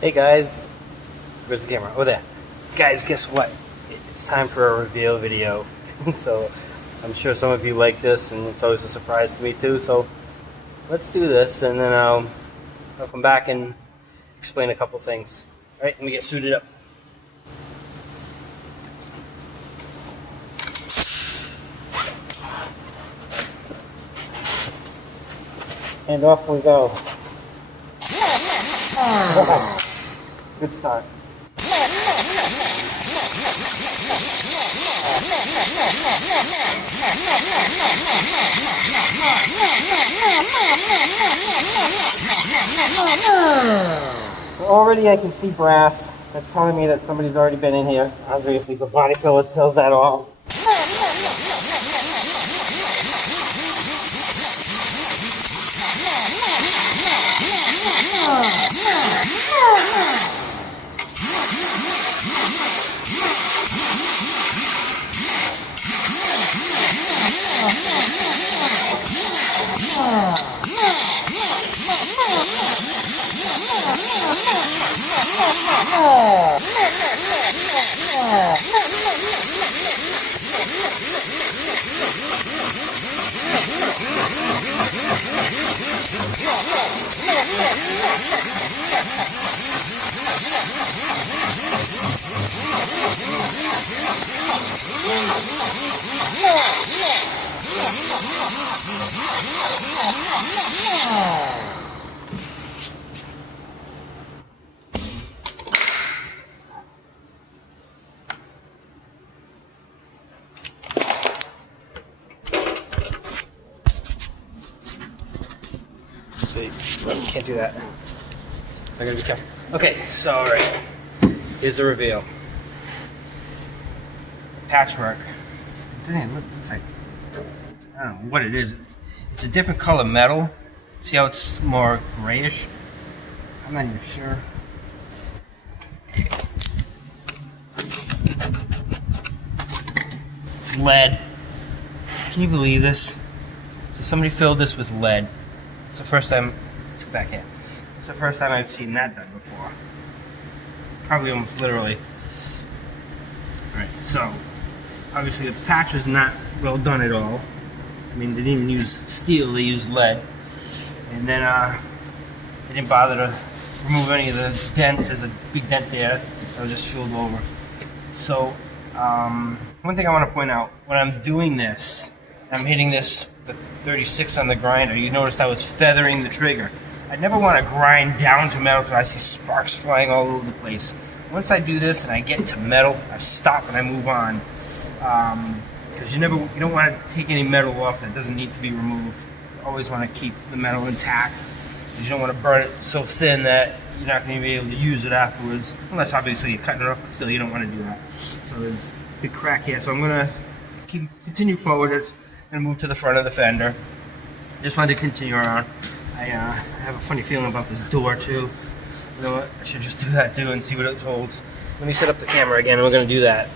Hey guys, where's the camera? Oh, there. Guys, guess what? It's time for a reveal video. So I'm sure some of you like this, and it's always a surprise to me too. So let's do this, and then I'll come back and explain a couple things. All right, let me get suited up. And off we go. Good start. Already I can see brass. That's telling me that somebody's already been in here. Obviously the body filler tells that all. Can't do that. I gotta be careful. Okay, so alright. Here's the reveal. Patchwork. It looks like, I don't know what it is. It's a different color metal. See how it's more grayish? I'm not even sure. It's lead. Can you believe this? So somebody filled this with lead. It's the first time. Let's go back here. It's the first time I've seen that done before. Probably almost literally. Alright, so obviously the patch was not well done at all. I mean, they didn't even use steel, they used lead. And then they didn't bother to remove any of the dents. There's a big dent there that was just filled over. So one thing I want to point out, when I'm doing this, I'm hitting this with 36 on the grinder. You noticed I was feathering the trigger. I never want to grind down to metal because I see sparks flying all over the place. Once I do this and I get to metal, I stop and I move on. Because you don't want to take any metal off that doesn't need to be removed. You always want to keep the metal intact. Because you don't want to burn it so thin that you're not going to be able to use it afterwards. Unless obviously you're cutting it off, but still you don't want to do that. So there's a big crack here. So I'm going to continue forward and move to the front of the fender. Just wanted to continue around. I have a funny feeling about this door too. You know what? I should just do that too and see what it holds. Let me set up the camera again and we're going to do that.